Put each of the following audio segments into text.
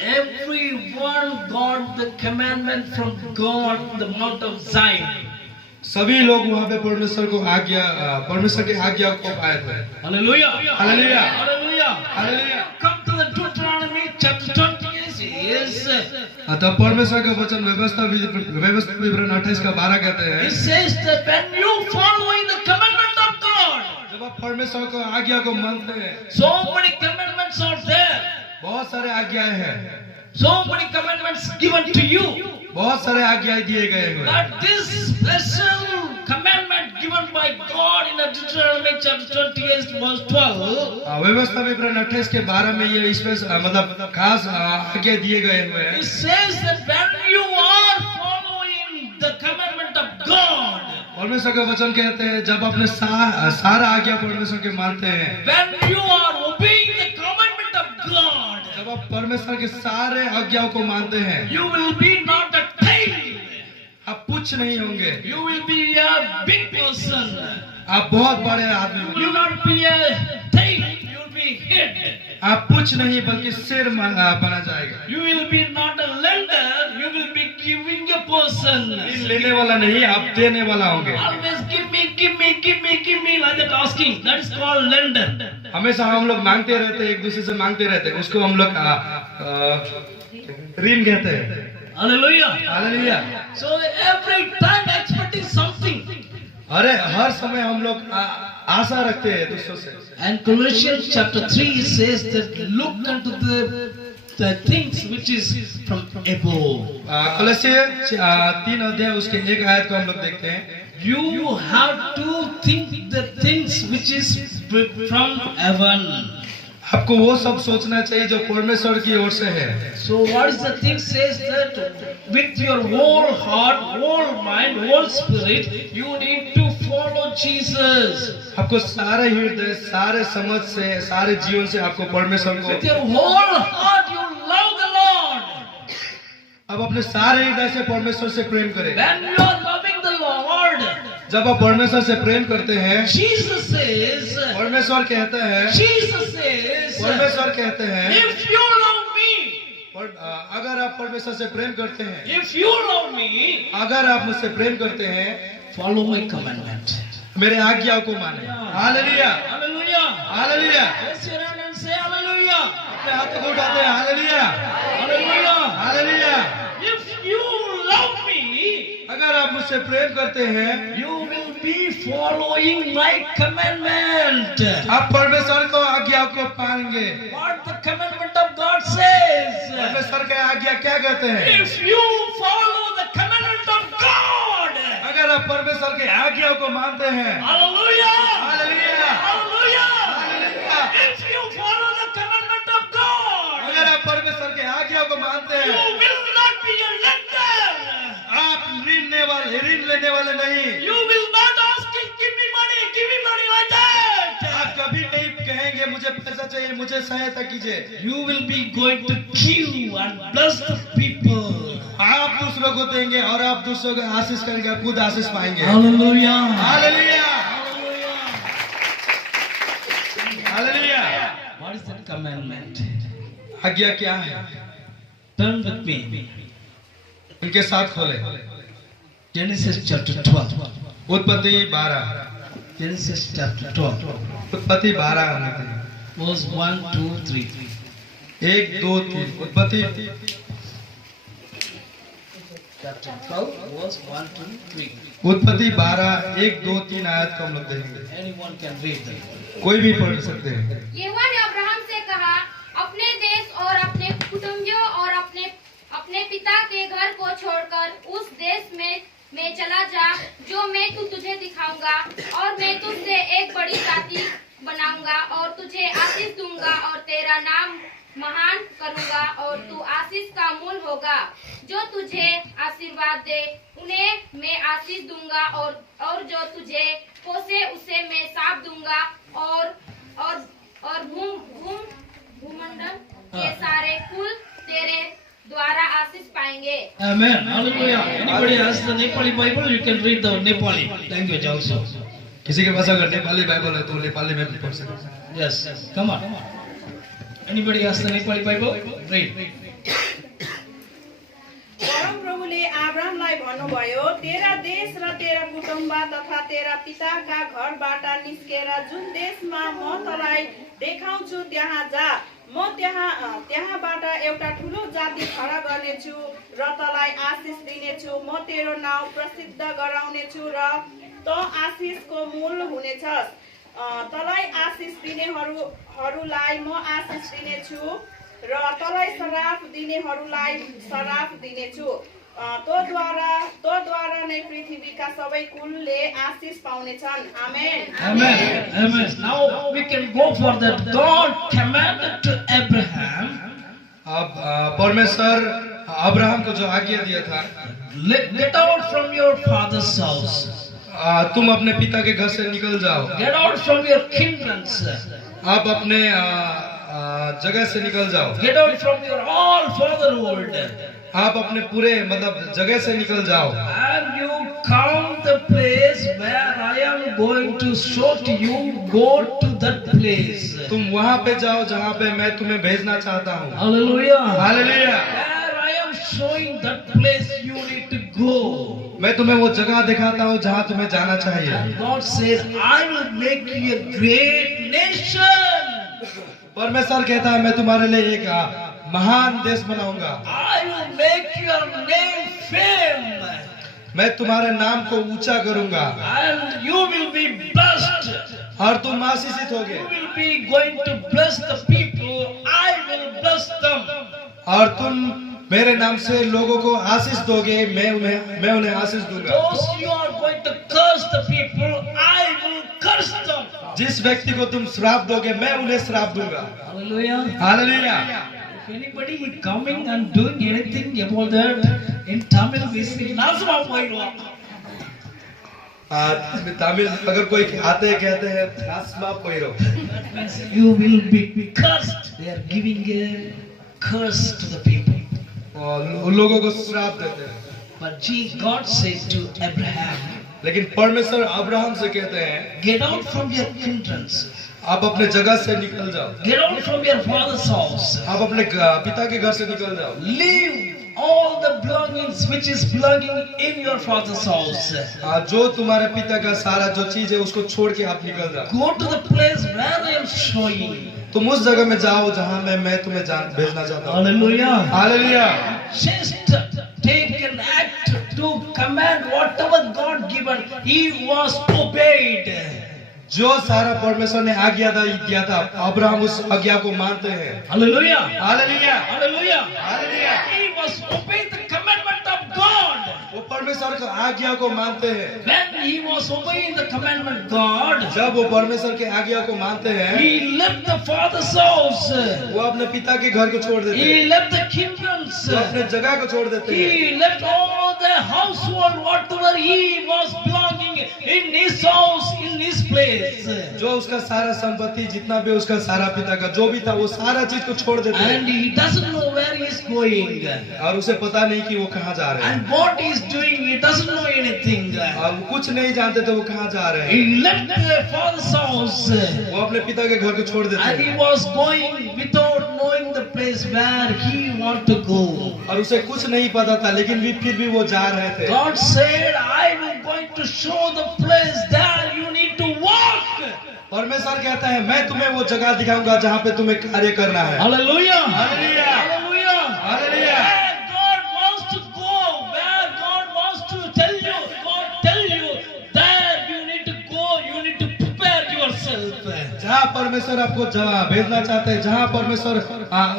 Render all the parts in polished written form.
Everyone got the commandment from God, the Mount of Zion. सभी लोग वहाँ पे परमेश्वर की आज्ञा को पाए थे। Hallelujah. Hallelujah, Hallelujah. Hallelujah. Come to the Deuteronomy chapter 20. Yes. तब परमेश्वर का वचन व्यवस्था विवरण 28 का 12 कहते हैं। It says that when you following the commandment of God, जब आप परमेश्वर को आज्ञा को मानते हैं, so many commandments are there. बहुत सारे आज्ञाएं हैं, So many commandments given to you. बहुत सारे आज्ञाएं दिए गए हैं। But this special commandment given by God in Deuteronomy chapter 28 verse 12. व्यवस्था विवरण 28 के 12 में ये मतलब खास आज्ञा दिए गए हुए हैं। It says that when you are following the commandment of God, परमेश्वर का वचन कहते हैं जब अपने सारा आज्ञा परमेश्वर के मानते हैं, when you are obeying the commandment of God, जब आप परमेश्वर के सारे आज्ञाओं को मानते हैं, you will be not a tail. आप कुछ नहीं होंगे, You will be a big person. आप बहुत बड़े आदमी You होंगे। will not be a tail. You will be head. आप कुछ नहीं बल्कि सिर बना जाएगा। You will be not a lender. You will be giving a person. लेने वाला नहीं, आप देने वाला होंगे। Always give me, give me, give me, give me like that asking. That is called lender. हमेशा हम लोग मांगते रहते हैं, एक दूसरे से मांगते रहते हैं, उसको हम लोग ऋण कहते हैं। Hallelujah. Hallelujah. So every time expecting something. अरे हर समय हम लोग आशा रखते हैं दूसरों से। And Colossians chapter 3 says that look unto the things which is from above. कलस्सिय 3 अध्याय उसके 1 आयत को हम लोग देखते हैं। You have to think the things which is from heaven. आपको वो सब सोचना चाहिए जो परमेश्वर की ओर से है। So what is the thing says that with your whole heart, whole mind, whole spirit, you need to follow Jesus. आपको सारे हृदय, सारे समझ से, सारे जीवन से आपको परमेश्वर को, With your whole heart, you love the Lord. अब अपने सारे हृदय से परमेश्वर से प्रेम करें। When you are loving the Lord, जब आप परमेश्वर से प्रेम करते हैं, Jesus says, परमेश्वर कहते हैं, Jesus says, परमेश्वर कहते हैं, if you love me, अगर आप परमेश्वर से प्रेम करते हैं, if you love me, अगर आप मुझसे प्रेम करते हैं, follow my commandment. मेरे आज्ञाओं को माने। Hallelujah, Hallelujah. Hallelujah. Raise your hand and say hallelujah. अपने हाथों को उठाते हैं, hallelujah, Hallelujah. Hallelujah. If you love me, अगर आप मुझसे प्रेम करते हैं, you will be following my commandment. आप परमेश्वर को आज्ञा को पाएंगे। What the commandment of God says. परमेश्वर का आज्ञा क्या कहते हैं? If you follow the commandment of God, अगर आप परमेश्वर के आज्ञा को मानते हैं, hallelujah, hallelujah, hallelujah. Hallelujah. If you follow the commandment of God, अगर आप परमेश्वर के आज्ञा को मानते you हैं, will not be a lender. आप ऋण लेने वाले नहीं। You will not ask him, give me money like that. आप कभी नहीं कहेंगे मुझे पैसा चाहिए, मुझे सहायता कीजिए। You will be going to give and bless the people. आप दूसरों को देंगे और आप दूसरों को आशीष करेंगे, आप खुद आशीष पाएंगे। Hallelujah. Hallelujah, Hallelujah. Hallelujah. What is that commandment? आज्ञा क्या है? Turn with me. उनके साथ खोले। Genesis chapter 12. उत्पत्ति 12, Genesis chapter 12. उत्पत्ति 12 Verse 1, 2, 3. 1, 2, 3। उत्पत्ति Chapter 12, verse 1, 2, 3. उत्पत्ति 12, 1, 2, 3 आयत को हम लोग देखेंगे। Anyone can read that. कोई भी पढ़ सकते हैं। यहोवा ने अब्राहम से कहा, अपने देश और अपने कुटुंबियों और अपने पिता के घर को छोड़कर उस देश में चला जा जो मैं तुझे दिखाऊंगा, और मैं तुझसे एक बड़ी जाति बनाऊंगा और तुझे आशीष दूंगा और तेरा नाम महान करूंगा और तू आशीष का मूल होगा। जो तुझे आशीर्वाद दे उन्हें मैं आशीष दूंगा और जो तुझे पोसे उसे मैं शाप दूंगा और भूमंडल के सारे कुल तेरे द्वारा आशीष पाएंगे। Amen. Hallelujah. Anybody has the Nepali Bible? You can read the Nepali language also. किसी के पास अगर नेपाली बाइबल है तो नेपाली में भी पढ़ सकते हैं। Yes. Come on. Anybody has the Nepali Bible? Read. भन्नुभयो, तेरा देश र तेरा कुटुम्ब तथा तेरा पिताका घरबाट निस्केर जुन देशमा म तँलाई देखाउँछु त्यहाँ जा। म त्यहाँबाट एउटा ठुलो जाति खडा गर्नेछु र तँलाई आशिष दिनेछु। म तेरो नाउँ प्रसिद्ध गराउनेछु र त आशिषको मूल हुनेछस्। तँलाई आशिष दिनेहरूलाई म आशिष दिनेछु र तँलाई श्राप दिनेहरूलाई श्राप दिनेछु। तोद्वारा नै पृथ्वीका सबै कुलले आशिष पाउनेछन्। आमेन। Amen. Now we can go for that. God commanded to Abraham, अब परमेश्वर अब्राहम को जो आज्ञा दिया था, get out from your father's house. तुम अपने पिता के घर से निकल जाओ। Get out from your kindreds. आप अपने जगह से निकल जाओ। Get out from your all fatherhood. आप अपने पूरे मतलब जगह से निकल जाओ। And you come the place where I am going to show to you. Go to that place. तुम वहाँ पे जाओ जहाँ पे मैं तुम्हें भेजना चाहता हूँ। Hallelujah. Hallelujah. Where I am showing that place, you need to go. मैं तुम्हें वो जगह दिखाता हूँ जहाँ तुम्हें जाना चाहिए। And God says, I will make you a great nation. परमेश्वर कहता है मैं तुम्हारे लिए एक महान देश बनाऊंगा। I will make your name fame. मैं तुम्हारे नाम को ऊंचा करूंगा And you will be blessed. और तुम आशीषित होगे। You will be going to bless the people. I will bless them. और तुम मेरे नाम से लोगों को आशीष दोगे, मैं उन्हें आशीष दूंगा। Those you are going to curse the people, I will curse them. जिस व्यक्ति को तुम श्राप दोगे मैं उन्हें श्राप दूंगा। Hallelujah. Hallelujah. If anybody is coming and doing anything about that, in Tamil we say, Nasma Poirua. Tamil अगर कोई आते कहते हैं नासमा पोइरो। That means you will be cursed. They are giving a curse to the people. और उन लोगों को श्राप देते हैं। But God said to Abraham, लेकिन परमेश्वर अब्राहम से कहते हैं get out from your hindrance. आप अपने जगह से निकल जाओ। Get out from your father's house. आप अपने पिता के घर से निकल जाओ। Leave all the belongings which is belonging in your father's house. जो तुम्हारे पिता का सारा जो चीज है उसको छोड़ के आप निकल जाओ। Go to the place where I am showing. तुम उस जगह में जाओ जहाँ मैं तुम्हें भेजना चाहता हूँ। Hallelujah. Hallelujah. Just take an act to command whatever God given. He was obeyed. जो सारा परमेश्वर ने आज्ञा दिया था अब्राहम उस आज्ञा को मानते हैं। Hallelujah. Hallelujah. Hallelujah. Hallelujah. He was obeyed the commandment of God. वो परमेश्वर की आज्ञा को मानते हैं। When he was obeying the commandment God, जब वो परमेश्वर की आज्ञा को मानते हैं he left the father's house. वो अपने पिता के घर को छोड़ देते He हैं। left the kingdoms. वो अपने जगह को छोड़ देते हैं। He left all the household, whatever he was belonging in his house, in his place. जो उसका सारा संपत्ति जितना भी उसका सारा पिता का जो भी था वो सारा चीज को छोड़ देते हैं। And he doesn't know where he is going. और उसे पता नहीं कि वो कहाँ जा रहे हैं। And what he is doing, he doesn't know anything. और वो कुछ नहीं जानते थे वो कहाँ जा रहे हैं। He left the father's house. वो अपने पिता के घर को छोड़ देते And he हैं। was going without knowing the place where he want to go. और उसे कुछ नहीं पता था लेकिन फिर भी वो जा रहे थे। God said, I will going to show the place there you need to walk. परमेश्वर कहता है मैं तुम्हें वो जगह दिखाऊंगा जहाँ पे तुम्हें कार्य करना है। Hallelujah. Hallelujah. Hallelujah. Hallelujah. Where God wants to go, where God wants to tell you, God tell you, there you need to go, you need to prepare yourself. जहाँ परमेश्वर आपको भेजना चाहते हैं, जहाँ परमेश्वर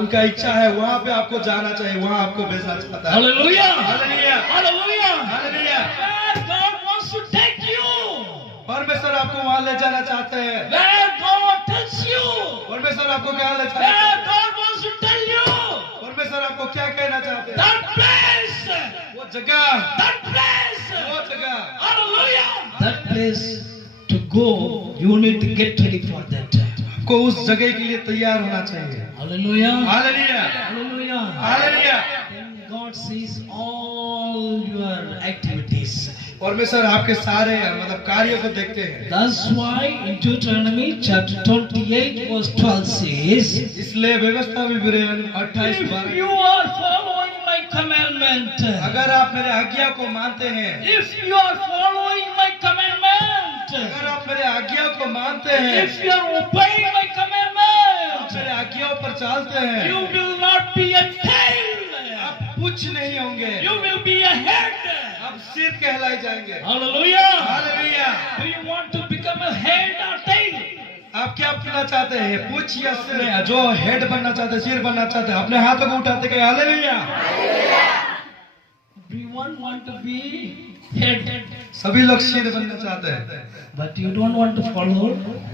उनका इच्छा है वहाँ पे आपको जाना चाहिए, वहाँ आपको भेजना चाहता है। Hallelujah. Hallelujah. Hallelujah. Hallelujah. Where God wants to take you, परमेश्वर आपको वहाँ ले जाना चाहते हैं। where God tells you, परमेश्वर आपको क्या ले चाहते where हैं? God wants to tell you, परमेश्वर आपको क्या कहना चाहते हैं? that place, वो जगह, that place. वो जगह, Hallelujah. That place to go, you need to get ready for that. आपको उस जगह के लिए तैयार होना चाहिए। Hallelujah. Hallelujah. Hallelujah. Hallelujah. Then God sees all your activities. परमेश्वर आपके सारे मतलब कार्यों को देखते हैं। That's why in Deuteronomy chapter 28 verse 12 says, इसलिए व्यवस्था विवरण 28 if you are following my commandment, अगर आप मेरे आज्ञा को मानते हैं, if you are following my commandment, अगर आप मेरे आज्ञा को मानते हैं, if you are obeying my आप commandment, मेरे आज्ञाओं पर चलते हैं, you will not be a tail, कुछ नहीं होंगे, you will be a head. आप सिर कहलाए जाएंगे। Hallelujah. Hallelujah. Do you want to become a head or tail? आप क्या बनना चाहते हैं, पूछ या सिर? जो हेड बनना चाहते हैं, सिर बनना चाहते हैं, अपने हाथों को उठाते हैं, hallelujah. Everyone want to be head, सभी लोग सिर बनना चाहते हैं, but you don't want to follow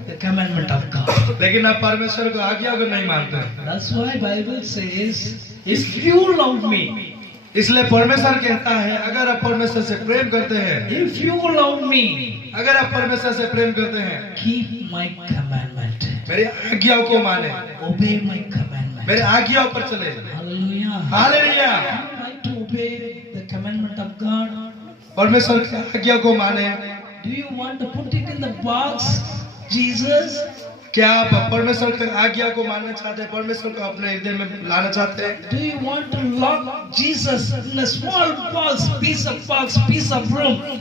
the commandment of God. लेकिन आप परमेश्वर को आज्ञा को नहीं मानते हैं। That's why Bible says, if you love me, इसलिए परमेश्वर कहता है, अगर आप परमेश्वर से प्रेम करते हैं, if you love me, अगर आप परमेश्वर से प्रेम करते हैं, keep my commandment, मेरी आज्ञाओं को माने, obey my commandment. मेरे आज्ञाओं पर चले। Hallelujah. Hallelujah. Do you like to obey the commandment of God? परमेश्वर की आज्ञा को माने। Do you want to put it in the box, Jesus? क्या आप परमेश्वर की आज्ञा को मानना चाहते हैं, परमेश्वर को अपने हृदय में लाना चाहते हैं? Do you want to lock Jesus in a small box, piece of room?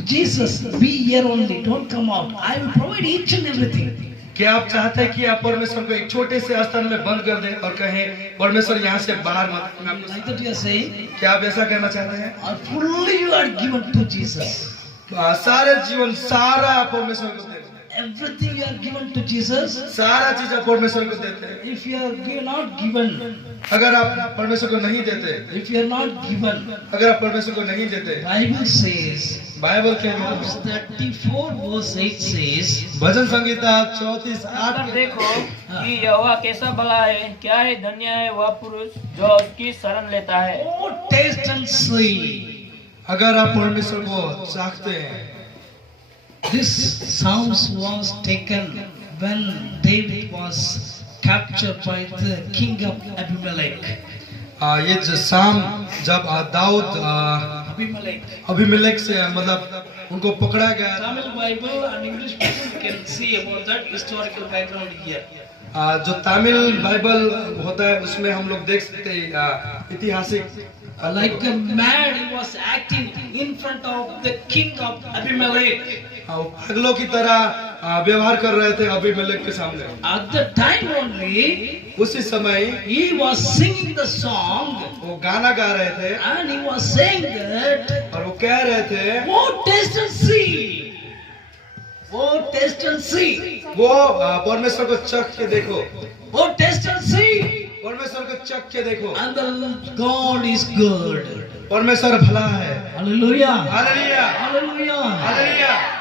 Jesus, be here only, don't come out. I will provide each and everything. क्या आप चाहते हैं कि आप परमेश्वर को एक छोटे से स्थान में बंद कर दें और कहें, परमेश्वर यहाँ से बाहर मत? मैं आपको- Like that you are saying, क्या आप ऐसा कहना चाहते हैं? or fully you are given to Jesus. सारे जीवन सारा आप परमेश्वर को देते हैं, Everything you are given to Jesus. सारा चीज आप परमेश्वर को देते हैं। If you are not given, अगर आप परमेश्वर को नहीं देते, if you are not given, अगर आप परमेश्वर को नहीं देते, Bible says, बाइबल के Psalms 34 verse 8 says, भजन संगीता 34:8 अगर देखो कि यहोवा कैसा भला है, क्या है धन्य है वह पुरुष जो उसकी शरण लेता है। oh taste and see. अगर आप परमेश्वर को चाहते हैं, This Psalms was taken when David was captured by the king of Abimelech. ये जो शाम जब दाऊद अभिमेलेक से मतलब उनको पकड़ा गया, Tamil Bible and English people can see about that historical background here. जो तमिल बाइबल होता है उसमें हम लोग देख सकते हैं ऐतिहासिक, Like a mad, he was acting in front of the king of Abimelech. पागलों की तरह व्यवहार कर रहे थे अभिमेलेक के सामने। At the time only, उसी समय he was singing the song वो गाना गा रहे थे and he was saying that, और वो कह रहे थे, oh taste and see, oh taste and see, वो परमेश्वर को चख के देखो, oh taste and see, परमेश्वर को चख के देखो, and the God is good. परमेश्वर भला है। Hallelujah. Hallelujah, Hallelujah. Hallelujah.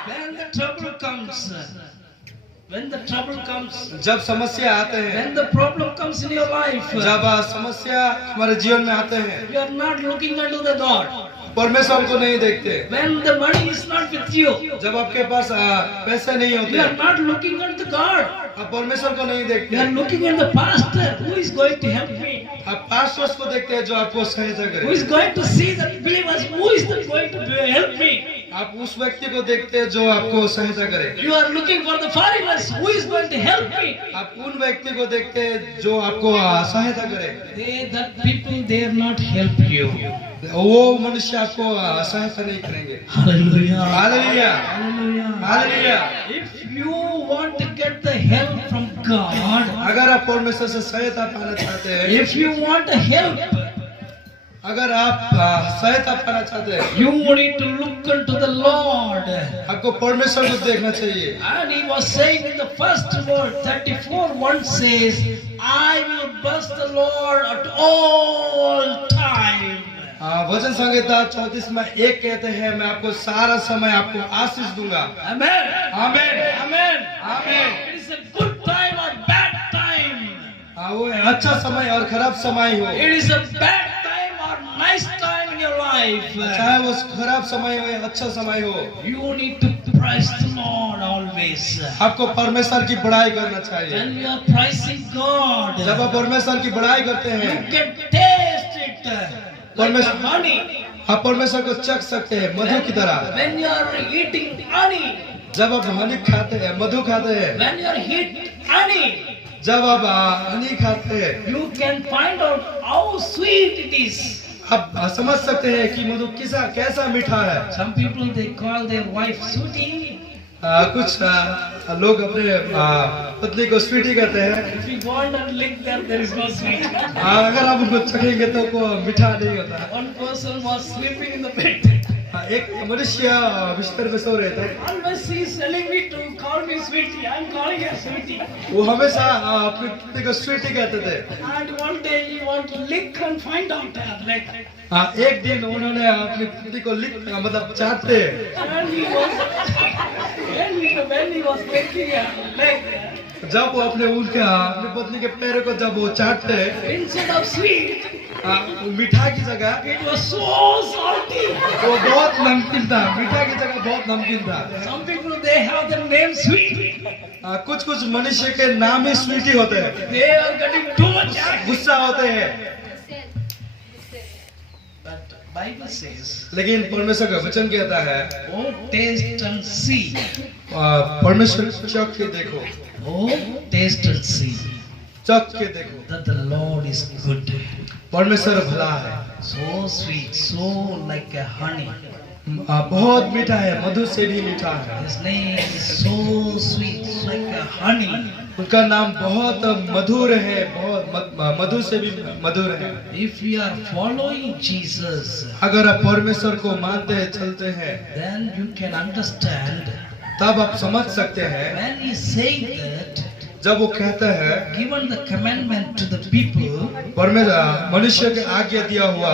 When the trouble comes, जब समस्या आते हैं, when the problem comes in your life, जब समस्या हमारे जीवन में आते हैं, you are not looking unto the God. परमेश्वर को नहीं देखते। When the money is not with you, जब आपके पास पैसे नहीं you होते, are not looking unto God. आप परमेश्वर को नहीं You देखते। are looking at the pastor who is going to help me, आप पास्टर्स को देखते हैं जो आपको सहायता who करे। is going to see the believers, who is going to help me. आप उस व्यक्ति को देखते हैं जो आपको सहायता करे। You are looking for the foreigners, who is going to help me. आप उन व्यक्ति को देखते हैं जो आपको सहायता करे। That people dare not help you. वो मनुष्य आपको सहायता नहीं करेंगे। Hallelujah. Hallelujah, Hallelujah. Hallelujah. If you want to get the help from God, अगर आप परमेश्वर से सहायता पाना चाहते हैं, if you want help, अगर आप सहायता पाना चाहते हैं, you need to look unto the Lord. आपको परमेश्वर को देखना चाहिए। And he was saying in the first word, 34:1 says, I will bless the Lord at all time. वचन संहिता 34 में 1 कहते हैं, मैं आपको सारा समय आपको आशीष दूंगा। Amen. आमीन, Amen. आमीन। It is a good time or bad time. वो अच्छा समय और खराब समय हो, It is a bad time or nice time in your life. चाहे वो खराब समय हो या अच्छा समय हो, You need to praise the Lord always. आपको परमेश्वर की बड़ाई करना चाहिए। When you are praising God, जब आप परमेश्वर की बड़ाई करते you हैं, can taste it like the honey. आप परमेश्वर को चख सकते हैं मधु की तरह। When you are eating honey, जब आप हनी खाते हैं, मधु खाते हैं, when you are eating honey, जब आप हनी खाते हैं, you can find out how sweet it is. आप समझ सकते हैं कि मधु कैसा मीठा है। Some people they call their wife sweetie. कुछ लोग अपने पत्नी को स्वीटी कहते हैं। If you go and lick them, there is no sweetie. अगर आप उनको चखेंगे तो वो मीठा नहीं होता। One person was sleeping in the bed. एक मनुष्य बिस्तर में सो रहे थे। Always he is telling me to call me sweetie. I am calling her sweetie. वो हमेशा अपनी पत्नी को स्वीटी कहते थे। And one day he want to lick and find out her leg. एक दिन उन्होंने अपनी पत्नी को मतलब चाटते। When he was licking her leg, जब वो अपनी पत्नी के पैरों को जब वो चाटते, instead of sweet, मीठा की जगह it was so salty. वो बहुत नमकीन था। मीठा की जगह बहुत नमकीन था। Some people they have their name sweet. कुछ मनुष्य के नाम ही स्वीटी होते हैं। They are getting too much. गुस्सा होते हैं। But Bible says, लेकिन परमेश्वर का वचन कहता है, oh taste and see. परमेश्वर चख के देखो, Oh taste and see चख के देखो that the Lord is good. परमेश्वर भला है। So sweet, so like a honey. बहुत मीठा है, मधु से भी मीठा है। His name is so sweet, like a honey. उनका नाम बहुत मधुर है, बहुत मधु से भी मधुर है। If we are following Jesus, अगर आप परमेश्वर को मानते चलते हैं, then you can understand तब आप समझ सकते हैं। when he saying that, जब वो कहता है, given the commandment to the people, परमेश्वर मनुष्य के आज्ञा दिया हुआ